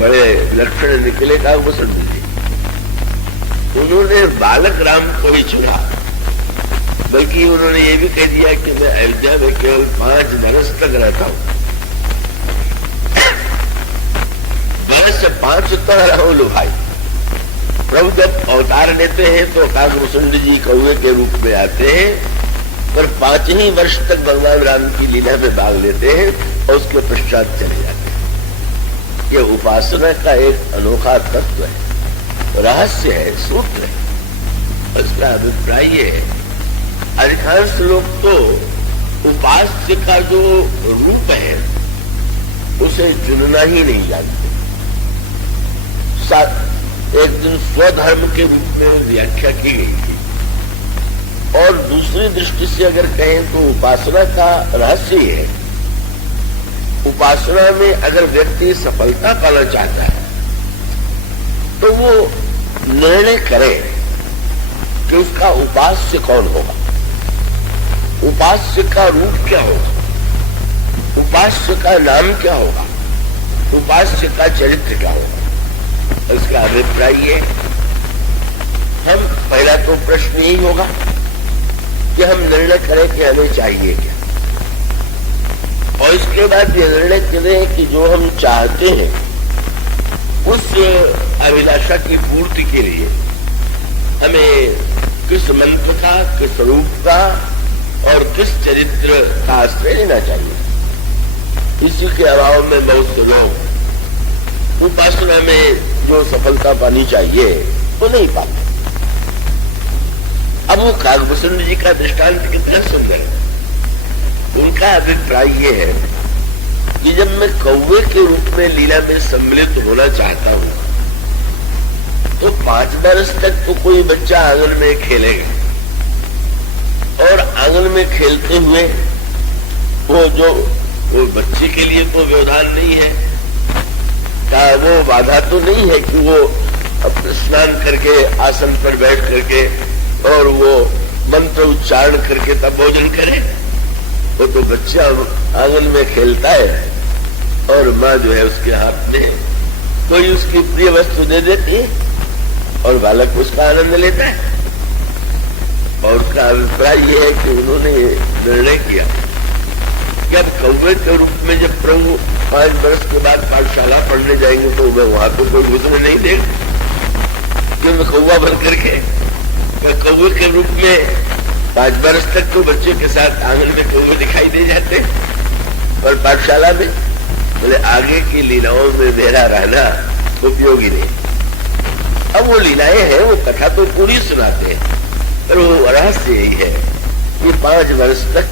बड़े लक्षण निकले काकभूषण जी। उन्होंने बालक राम को ही चुना, बल्कि उन्होंने ये भी कह दिया कि मैं अयोध्या में केवल 5 वर्ष तक रहता हूं। वर्ष 5 तक रहो लो भाई। प्रभु जब अवतार लेते हैं तो काकभूषण जी कौवे के रूप में आते हैं, पर 5 ही वर्ष तक भगवान राम की लीला में भाग लेते हैं और उसके पश्चात चले जाते हैं। ये उपासना का एक अनोखा तत्व है, रहस्य है, सूत्र है। उसका अभिप्राय ये है, अधिकांश लोग तो उपास्य का जो रूप है उसे चुनना ही नहीं जानते। एक दिन स्वधर्म के रूप में व्याख्या की गई थी, और दूसरी दृष्टि से अगर कहें तो उपासना का रहस्य है, उपासना में अगर व्यक्ति सफलता पाना चाहता है तो वो निर्णय करे कि उसका उपास्य कौन होगा, उपास्य का रूप क्या होगा, उपास्य का नाम क्या होगा, उपास्य का चरित्र क्या होगा। उसका अभिप्राय ये, हम पहला तो प्रश्न यही होगा कि हम निर्णय करें कि हमें चाहिए क्या, और इसके बाद ये निर्णय करें कि जो हम चाहते हैं उस अभिलाषा की पूर्ति के लिए हमें किस मंत्र का, किस रूप का और किस चरित्र का आश्रय लेना चाहिए। इसी के अभाव में बहुत से लोग उपासना में जो सफलता पानी चाहिए वो नहीं पाते। अब वो काकभूषण जी का दृष्टांत कितना सुंदर है। उनका अभिप्राय ये है कि जब मैं कौवे के रूप में लीला में सम्मिलित होना चाहता हूं तो 5 वर्ष तक तो कोई बच्चा आंगन में खेलेगा, और आंगन में खेलते हुए वो बच्चे के लिए तो व्यवधान नहीं है, वो बाधा तो नहीं है कि वो स्नान करके आसन पर बैठ करके और वो मंत्र उच्चारण करके तब भोजन करे। वो तो बच्चा आंगन में खेलता है और माँ जो है उसके हाथ में कोई उसकी प्रिय वस्तु दे देती है और बालक उसका आनंद लेता है। और उसका अभिप्राय ये है कि उन्होंने निर्णय किया कि अब कौवे के रूप में जब प्रभु 5 वर्ष के बाद पाठशाला पढ़ने जाएंगे तो मैं वहां पर कोई घुसने नहीं देगा कि मैं कौवा बन करके, मैं कौवे के रूप में 5 वर्ष तक तो बच्चे के साथ आंगन में कौवे दिखाई दे जाते, और पाठशाला में बोले आगे की लीलाओं में मेरा रहना उपयोगी नहीं। अब वो लीलाएं हैं, वो कथा तो पूरी सुनाते हैं, पर वो रहस्य यही है कि 5 वर्ष तक,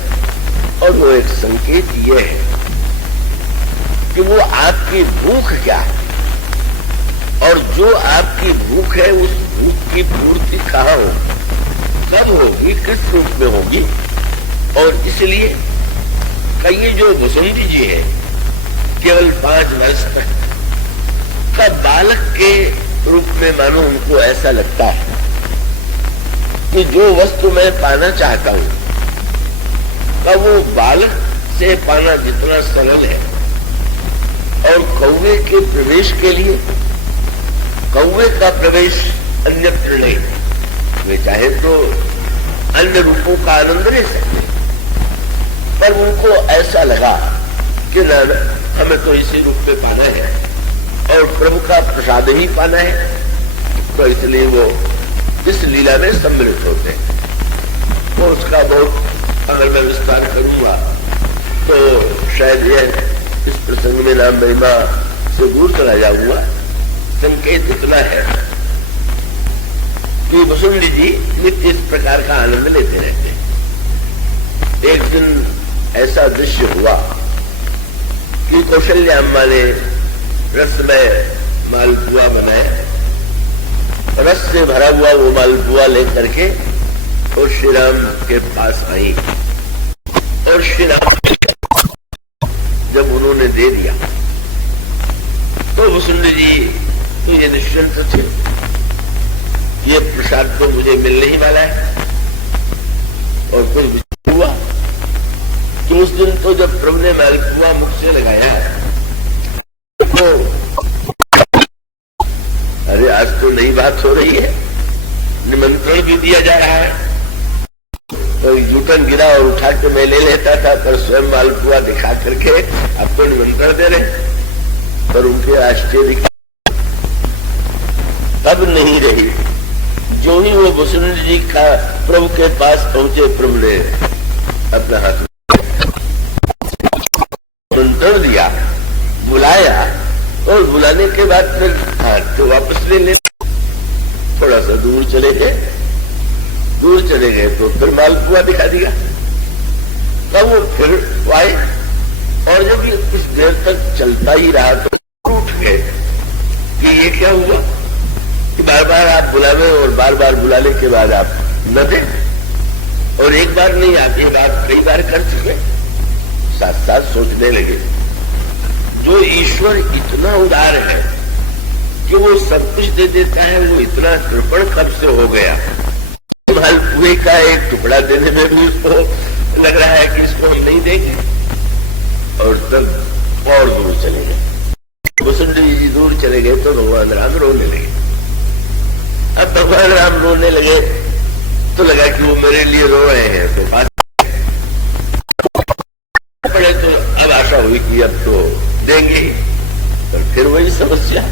और वो एक संकेत ये है कि वो आपकी भूख क्या है, और जो आपकी भूख है उस भूख की पूर्ति कहाँ होगी, कब होगी, किस रूप में होगी। और इसलिए ये जो वसुंधरी जी है केवल 5 वर्ष तक का बालक के रूप में मानो उनको ऐसा लगता है कि जो वस्तु मैं पाना चाहता हूं का वो बालक से पाना जितना सरल है, और कौवे के प्रवेश के लिए कौवे का प्रवेश अन्यत्र नहीं, वे चाहे तो अन्य रूपों का आनंद ले सकते, पर उनको ऐसा लगा कि न हमें तो इसी रूप में पाना है और प्रभु का प्रसाद ही पाना है, तो इसलिए वो इस लीला में सम्मिलित होते हैं। तो उसका बहुत अगर मैं विस्तार करूंगा तो शायद यह इस प्रसंग में नाम महिमा से दूर चला जाऊंगा। संकेत इतना है कि वसुंधरी जी नित्य इस प्रकार का आनंद लेते रहते हैं। एक दिन ऐसा दृश्य हुआ कि कौशल्या अम्मा ने रस में मालपुआ बनाया, रस से भरा हुआ वो मालपुआ लेकर के और श्री राम के पास आई, और श्री राम जब उन्होंने दे दिया तो वसुंधरी जी तो ये निश्चिंत थे, ये प्रसाद तो मुझे मिलने ही वाला है। और कोई विचार हुआ कि उस दिन तो जब प्रभु ने मालपुआ मुख से लगाया तो आज तो नई बात हो रही है, निमंत्रण भी दिया जा रहा है। तो जूठन गिरा और उठा के मैं ले लेता था, पर स्वयं मालपुआ दिखा करके आपको निमंत्रण दे रहे, पर उनके आश्चर्य तब नहीं रही। जो ही वो वसुंधरा जी का प्रभु के पास पहुंचे, प्रभु ने अपना हाथ निमंत्रण दिया, बुलाया, और बुलाने के बाद फिर हाथ तो वापस ले थोड़ा सा दूर चले गए तो फिर मालपुआ दिखा दिया। तब वो फिर आए, और जब ये कुछ देर तक चलता ही रहा तो उठ गए कि ये क्या हुआ कि बार बार आप बुलावे और बार बार बुलाने के बाद आप न दें, और एक बार नहीं, आप ये बात कई बार कर चुके। साथ साथ सोचने लगे, जो ईश्वर इतना उदार है कि वो सब कुछ दे देता है, वो इतना कृपण कब से हो गया। मालपुए का एक टुकड़ा देने में भी उसको लग रहा है कि इसको हम नहीं देंगे, और तब और दूर चले गए। वसुंधरा जी दूर चले गए तो भगवान राम रोने लगे। अब भगवान राम रोने लगे तो लगा कि वो मेरे लिए रो रहे हैं, तो बात पड़े तो अब आशा हुई कि अब तो देंगे, पर फिर वही समस्या,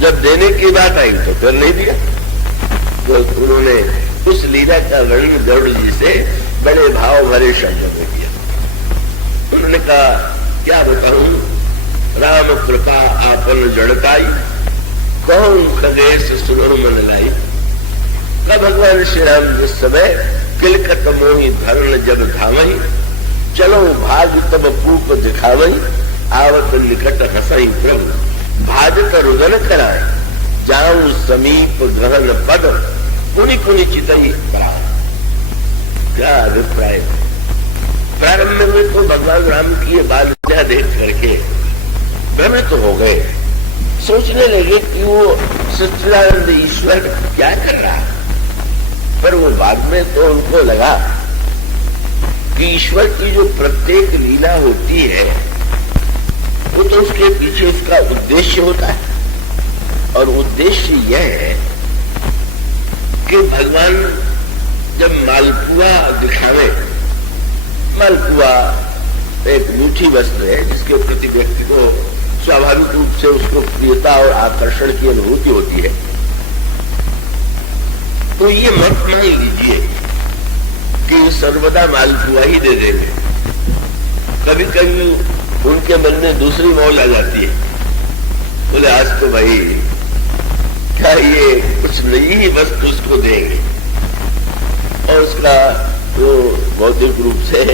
जब देने की बात आई तो फिर नहीं दिया। तो उन्होंने उस लीला का वर्णन गरुड़ जी से बड़े भाव भरे शब्दों में किया। उन्होंने कहा, क्या बताऊं, राम कृपा आपन जड़काई, कौन खगेश सुनो मन लाई। का भगवान श्री राम जिस समय किलकत मोहि धरण जब धामई, चलो भाग तब पूप दिखावई, आवत निकट हसई प्रभु, भाजत रुदन कराए, जाऊं समीप गहन पद, पुनि पुनि चितई परा। क्या अभिप्राय। प्रारंभ में तो भगवान राम की ये बात देख करके भ्रमित तो हो गए, सोचने लगे कि वो सच्चिदानंद ईश्वर क्या कर रहा है। पर वो बाद में तो उनको लगा कि ईश्वर की जो प्रत्येक लीला होती है वो तो उसके पीछे उसका उद्देश्य होता है, और उद्देश्य यह है कि भगवान जब मालपुआ दिखावे, मालपुआ एक मीठी वस्तु है जिसके प्रति व्यक्ति को स्वाभाविक रूप से उसको प्रियता और आकर्षण की अनुभूति होती है। तो ये मत मान लीजिए कि सर्वदा मालपुआ ही दे देंगे, कभी कभी उनके मन में दूसरी मौज आ जाती है, बोले आज तो भाई क्या ये कुछ नई ही वस्तु उसको देंगे। और उसका जो भौतिक रूप से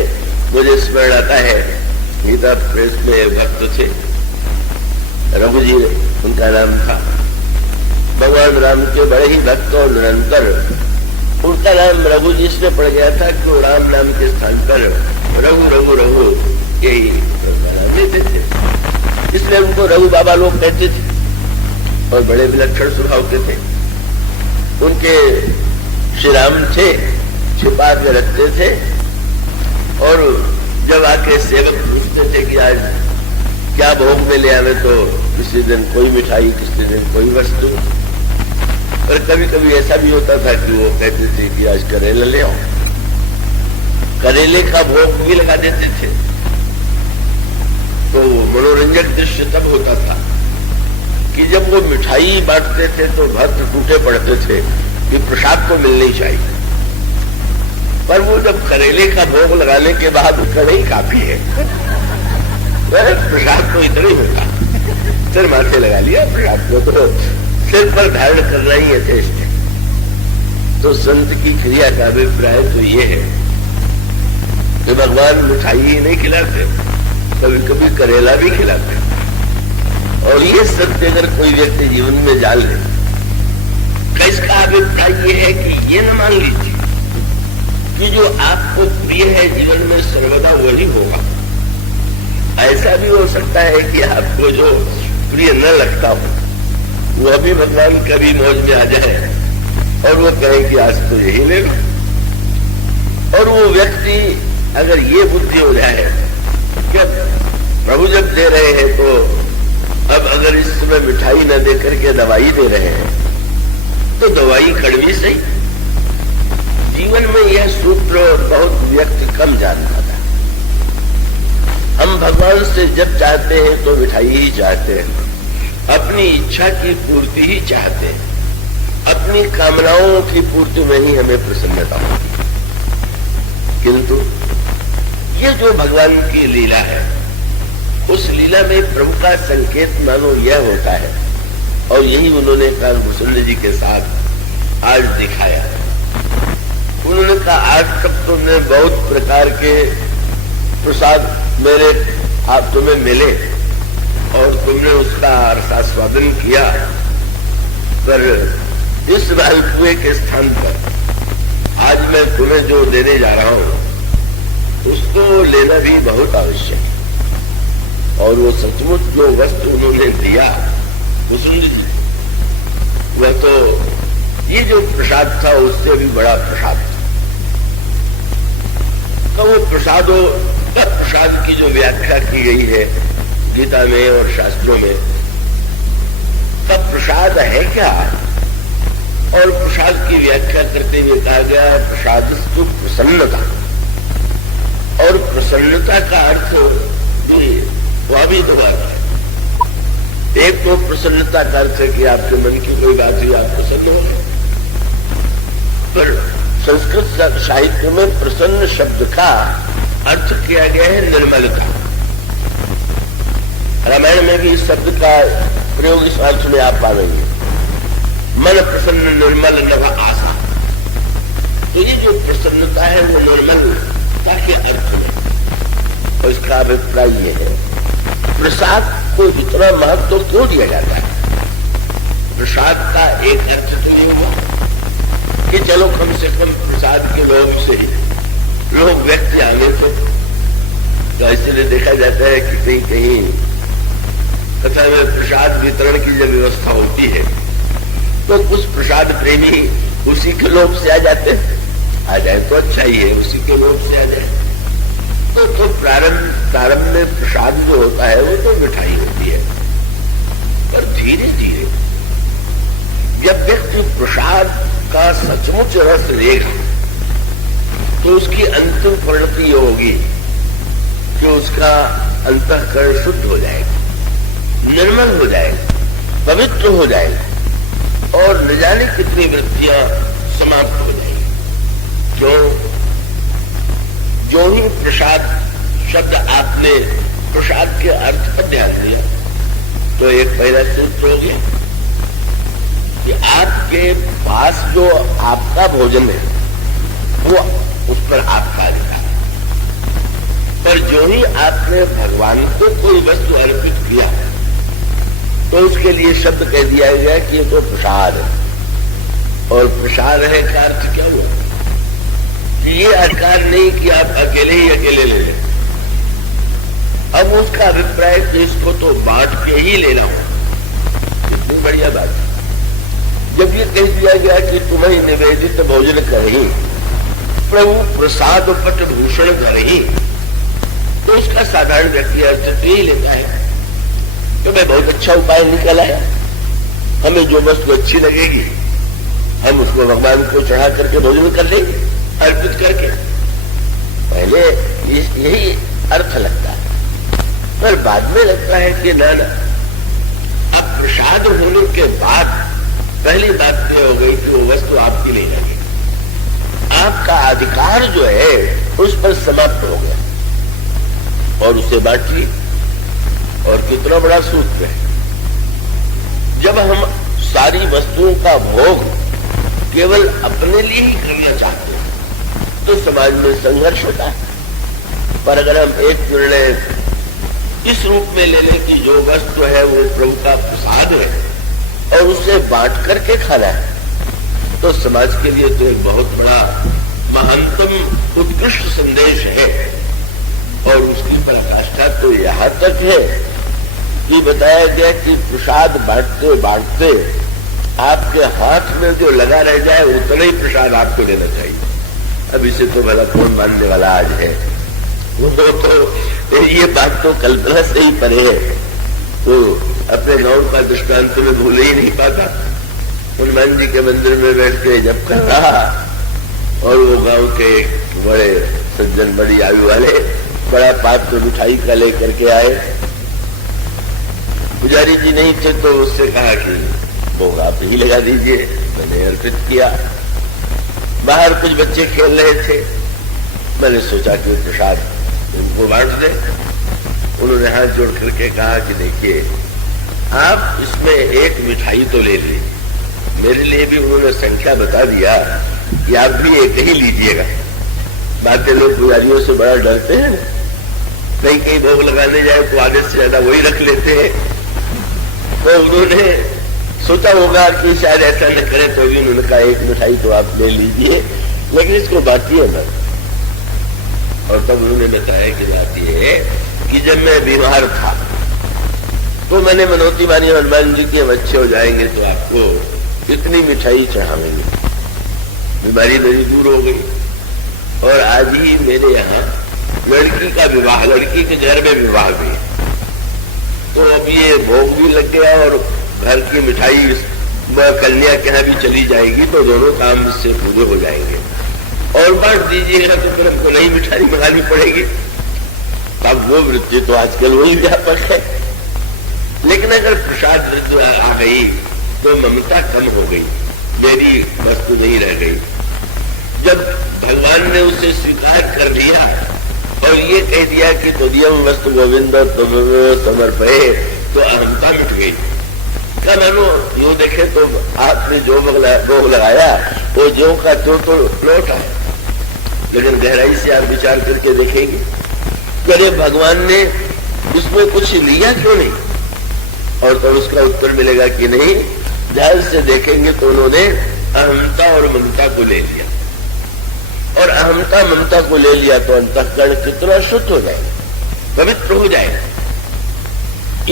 मुझे स्मरण आता है, गीता प्रेस में भक्त थे, रघु जी उनका नाम था, भगवान राम के बड़े ही भक्त, और निरंतर उनका नाम रघु जी से पड़ गया था कि वो राम नाम के स्थान पर रघु रघु रघु यही नाम लेते थे, इसलिए उनको रघु बाबा लोग कहते थे, और बड़े विलक्षण स्वभाव के थे। उनके श्री राम थे, छिपा के रखते थे, और जब आके सेवक पूछते थे कि आज क्या भोग में ले आवे, तो किसी दिन कोई मिठाई, किसी दिन कोई वस्तु। और कभी कभी ऐसा भी होता था कि वो कहते थे कि आज करेला ले आओ, करेले का भोग भी लगा देते थे। तो मनोरंजक दृश्य तब होता था कि जब वो मिठाई बांटते थे तो भक्त टूटे पड़ते थे कि प्रसाद तो मिलनी चाहिए, पर वो जब करेले का भोग लगाने के बाद उतना ही काफी है, प्रसाद तो इतना ही होगा, सिर माथे लगा लिया, प्रसाद को तो सिर पर धारण करना ही यथेष्ट है। तो संत की क्रिया का अभिप्राय तो ये है कि भगवान मिठाई ही नहीं खिलाते, कभी कभी करेला भी खिलाते। और ये सत्य अगर कोई व्यक्ति जीवन में जान ले, इसका अभिप्राय ये है कि ये न मान लीजिए कि जो आपको प्रिय है जीवन में सर्वदा वही होगा। ऐसा भी हो सकता है कि आपको जो प्रिय न लगता हो वह भी भगवान कभी मौज में आ जाए और वो कहे कि आज तो यही ले लो। और वो व्यक्ति अगर ये बुद्धि हो जाए कि प्रभु जब दे रहे हैं तो अब अगर इस समय मिठाई न दे करके दवाई दे रहे हैं तो दवाई कड़वी सही। जीवन में यह सूत्र बहुत व्यक्ति कम जान पाता। हम भगवान से जब चाहते हैं तो मिठाई ही चाहते हैं, अपनी इच्छा की पूर्ति ही चाहते हैं, अपनी कामनाओं की पूर्ति में ही हमें प्रसन्नता होती है। किंतु ये जो भगवान की लीला है, उस लीला में प्रभु का संकेत मानो यह होता है, और यही उन्होंने कालभूषण जी के साथ आज दिखाया। उन्होंने कहा आज तक तुमने बहुत प्रकार के प्रसाद मेरे आप तुम्हें मिले और तुमने उसका रसास्वादन किया, पर इस मालपुए के स्थान पर आज मैं तुम्हें जो देने जा रहा हूं उसको लेना भी बहुत आवश्यक है। और वो सचमुच जो वस्तु उन्होंने दिया वह तो ये जो प्रसाद था उससे भी बड़ा प्रसाद था। तो वो प्रसाद की जो व्याख्या की गई है गीता में और शास्त्रों में, तब प्रसाद है क्या? और प्रसाद की व्याख्या करते हुए कहा गया प्रसादस्तु प्रसन्नता, और प्रसन्नता का अर्थ भी वह भी दो बात है। एक तो प्रसन्नता का अर्थ है कि आपके मन की कोई बात हुई आप प्रसन्न हो गए, पर संस्कृत साहित्य में प्रसन्न शब्द का अर्थ किया गया है निर्मलता। रामायण में भी इस शब्द का प्रयोग इस अर्थ में आप पाएंगे, मन प्रसन्न निर्मल नव आशा। तो ये जो प्रसन्नता है वो निर्मलता के अर्थ में, और इसका अभिप्राय ये है प्रसाद को इतना महत्व क्यों दिया जाता है। प्रसाद का एक अर्थ तो ये हुआ कि चलो कम से कम प्रसाद के लोग से लोग व्यक्ति आने तो इसलिए देखा जाता है कि कहीं कहीं कथा में प्रसाद वितरण की जब व्यवस्था होती है तो कुछ प्रसाद प्रेमी उसी के लोग से आ जाते हैं। आ जाए तो अच्छा ही है, उसी के लोग से आ जाए तो प्रारंभ में प्रसाद जो होता है वो तो मिठाई होती है, पर धीरे धीरे जब व्यक्ति प्रसाद का सचमुच रस लेगा तो उसकी अंतिम परिणति ये होगी कि उसका अंतःकरण शुद्ध हो जाएगा, निर्मल हो जाएगा, पवित्र हो जाएगा, और न जाने कितनी वृत्तियां समाप्त हो जाएगी। जो ही प्रसाद शब्द आपने प्रसाद के अर्थ पर ध्यान दिया तो एक पहला सूत्र हो गया कि आपके पास जो आपका भोजन है वो उस पर आपका अधिकार, पर जो ही आपने भगवान को कोई वस्तु अर्पित किया तो उसके लिए शब्द कह दिया गया कि ये तो प्रसाद है। और प्रसाद है का अर्थ क्या हुआ कि ये अधिकार नहीं कि आप अकेले ही अकेले ले लें। अब उसका अभिप्राय कि इसको तो बांट के ही लेना हो, इतनी बढ़िया बात। जब ये कह दिया गया कि तुम्हें निवेदित भोजन करही प्रभु प्रसाद पट भूषण करही, तो उसका साधारण व्यक्ति अर्थ तो ही लेता है तो मैं बहुत अच्छा उपाय निकल आया, हमें जो वस्तु अच्छी लगेगी हम उसको भगवान को चढ़ा करके भोजन कर लेंगे अर्पित करके। पहले यही अर्थ लगता है, पर बाद में लगता है कि ना अब प्रसाद होने के बाद पहली बात यह हो गई कि वो वस्तु आपकी नहीं लगी, आपका अधिकार जो है उस पर समाप्त हो गया और उसे बांट ली। और कितना बड़ा सूत्र है, जब हम सारी वस्तुओं का भोग केवल अपने लिए ही करना चाहते हैं तो समाज में संघर्ष होता है। पर अगर हम एक निर्णय इस रूप में ले लें कि जो वस्तु है वो प्रभु का प्रसाद है और उसे बांट करके खाना है तो समाज के लिए तो एक बहुत बड़ा महत्तम उत्कृष्ट संदेश है। और उसकी पराकाष्ठा तो यहां तक है कि बताया गया कि प्रसाद बांटते बांटते आपके हाथ में जो लगा रह जाए उतना ही प्रसाद आपको लेना चाहिए। अब इसे तो भला कौन मानने वाला आज है, वो तो ये बात तो कल्पना से ही परे है। तो अपने गांव का दृष्टांत में भूल ही नहीं पाता हनुमान जी के मंदिर में बैठ के जब कर रहा, और वो गांव के बड़े सज्जन, बड़ी आयु वाले बड़ा पात्र मिठाई का लेकर के आए। पुजारी जी नहीं थे तो उससे कहा कि भोग आप ही लगा दीजिए। मैंने अर्पित किया। बाहर कुछ बच्चे खेल रहे थे, मैंने सोचा कि प्रसाद उनको बांट दे। उन्होंने हाथ जोड़ करके कहा कि देखिए, आप इसमें एक मिठाई तो ले ली। मेरे लिए भी उन्होंने संख्या बता दिया कि आप भी एक ही लीजिएगा। बातें लोग पुजारियों से बड़ा डरते हैं, कहीं कहीं भोग लगाने जाए तो आधे से ज्यादा वही रख लेते हैं। तो उन्होंने सोचा होगा कि शायद ऐसा न करें, तो भी उन्होंने कहा एक मिठाई तो आप ले लीजिए, लेकिन इसको बांटिए ना। और तब उन्होंने बताया कि बात यह है कि जब मैं बीमार था तो मैंने मनौती मानी हनुमान जी के, हम अच्छे हो जाएंगे तो आपको इतनी मिठाई चढ़ावेंगे। बीमारी मेरी दूर हो गई और आज ही मेरे यहाँ लड़की का विवाह, लड़की के घर में विवाह भी, तो अब ये भोग भी लग गया और घर की मिठाई कन्या के यहाँ भी चली जाएगी, तो दोनों काम इससे पूरे हो जाएंगे। और बांट दीजिएगा तो फिर हमको नई मिठाई मंगानी पड़ेगी। अब वो वृत्ति तो आजकल वही व्यापक है। लेकिन अगर प्रसाद वृत्ति आ गई तो ममता कम हो गई, मेरी वस्तु नहीं रह गई। जब भगवान ने उसे स्वीकार कर लिया और ये कह दिया कि तुदियम वस्तु गोविंद तुम समर्पये, तो अहमता मिट गई। क्या मानो यूं देखे तो आपने जो भोग लगाया वो जो का तो लौटा है, लेकिन गहराई से आप विचार करके देखेंगे, अरे भगवान ने उसमें कुछ लिया क्यों नहीं? और तो उसका उत्तर मिलेगा कि नहीं। ध्यान से देखेंगे तो उन्होंने अहमता और ममता को ले लिया, और अहमता ममता को ले लिया तो अंतःकरण कितना शुद्ध हो जाएगा, पवित्र हो जाएगा।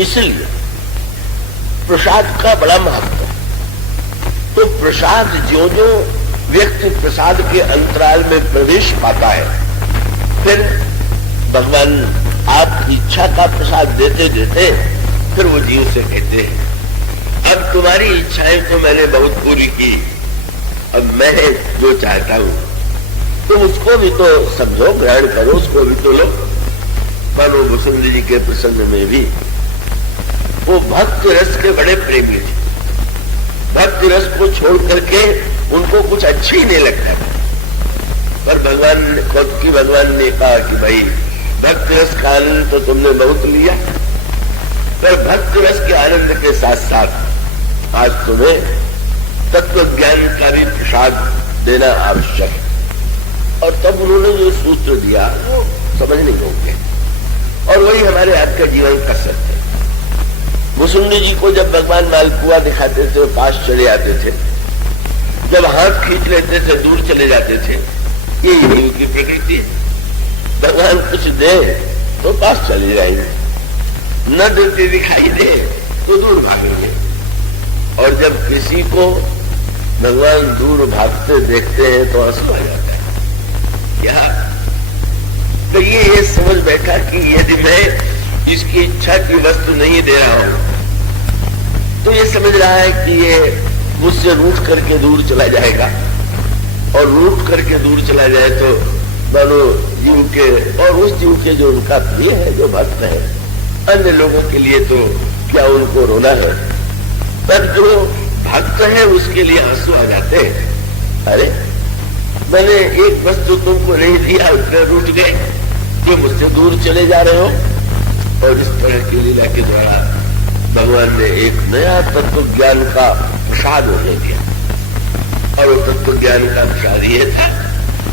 इसलिए प्रसाद का बड़ा महत्व है। तो प्रसाद जो जो व्यक्ति प्रसाद के अंतराल में प्रवेश पाता है, फिर भगवान आप इच्छा का प्रसाद देते देते फिर वो जीव से कहते हैं, अब तुम्हारी इच्छाएं तो मैंने बहुत पूरी की, अब मैं जो चाहता हूं तुम उसको भी तो समझो, ग्रहण करो, उसको भी तो लो। मानो वसुंधरा जी के प्रसंग में भी वो भक्ति रस के बड़े प्रेमी थे। भक्ति रस को छोड़ करके उनको कुछ अच्छी ही नहीं लगता, पर भगवान ने खुद की भगवान ने कहा कि भाई भक्ति रस का आनंद तो तुमने बहुत लिया, पर भक्ति रस के आनंद के साथ साथ आज तुम्हें तत्व ज्ञान का भी प्रसाद देना आवश्यक है। और तब उन्होंने जो सूत्र दिया वो समझने योग्य, और वही हमारे आज का जीवन का सत्य है। मुसुंडी जी को जब भगवान मालपुआ दिखाते थे पास चले आते थे, जब हाथ खींच लेते थे दूर चले जाते थे। ये जीव की प्रकृति है, भगवान कुछ दे तो पास चले जाएंगे, न देते दिखाई दे तो दूर भागेंगे। और जब किसी को भगवान दूर भागते देखते हैं तो आंसू आ जाता है। क्या तो ये समझ बैठा कि यदि मैं इसकी इच्छा की वस्तु नहीं दे रहा हूं तो ये समझ रहा है कि ये मुझसे रूठ करके दूर चला जाएगा, और रूठ करके दूर चला जाए तो मानो जीव के और उस जीव के जो उनका प्रिय है, जो भक्त है, अन्य लोगों के लिए तो क्या उनको रोना है, पर जो भक्त है उसके लिए आंसू आ जाते हैं। अरे मैंने एक वस्तु तुमको नहीं दिया, उसमें रूठ गए, जो मुझसे दूर चले जा रहे हो। और इस तरह की लीला के द्वारा भगवान ने एक नया तत्व ज्ञान का प्रसाद होने दिया, और वो तत्व ज्ञान का प्रसाद ये था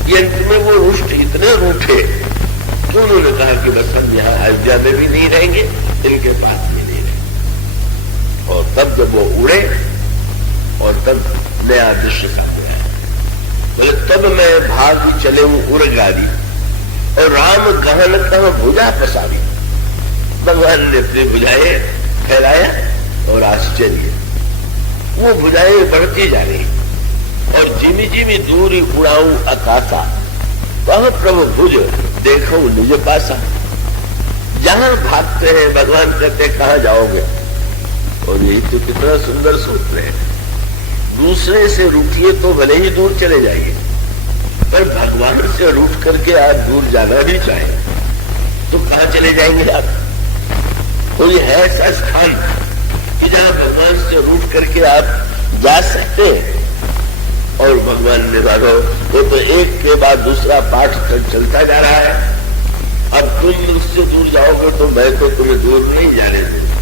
कि अंत में वो रुष्ट इतने रूठे कि उन्होंने कहा कि बस हम यहाँ अयोध्या में भी नहीं रहेंगे, इनके पास भी नहीं रहेंगे। और तब जब वो उड़े और तब नया दृश्य सामने आया, बोले तब मैं भाग चले हूं उड़ गाड़ी, और राम गहन तब भुजा पसारी। भगवान ने अपनी भुजाएं फैलाया और आश्चर्य, वो भुजाएं बढ़ती जा रही, और जिमी जिमी दूरी उड़ाऊं आकाशा, वह प्रभु भुज देखो निज पासा। जहां भागते हैं भगवान कहते कहां जाओगे, और यही तो कितना सुंदर सूत्र है। दूसरे से रूठिए तो भले ही दूर चले जाइए, पर भगवान से रूठ करके आप दूर जाना भी चाहें तो कहां चले जाएंगे आप? कोई है ऐसा स्थान कि जहां भगवान से रूठ करके आप जा सकते हैं? और भगवान ने मानो वो तो एक के बाद दूसरा पाठ चलता जा रहा है। अब तुम मुझसे दूर जाओगे तो मैं तो तुम्हें दूर नहीं जाने दूंगा।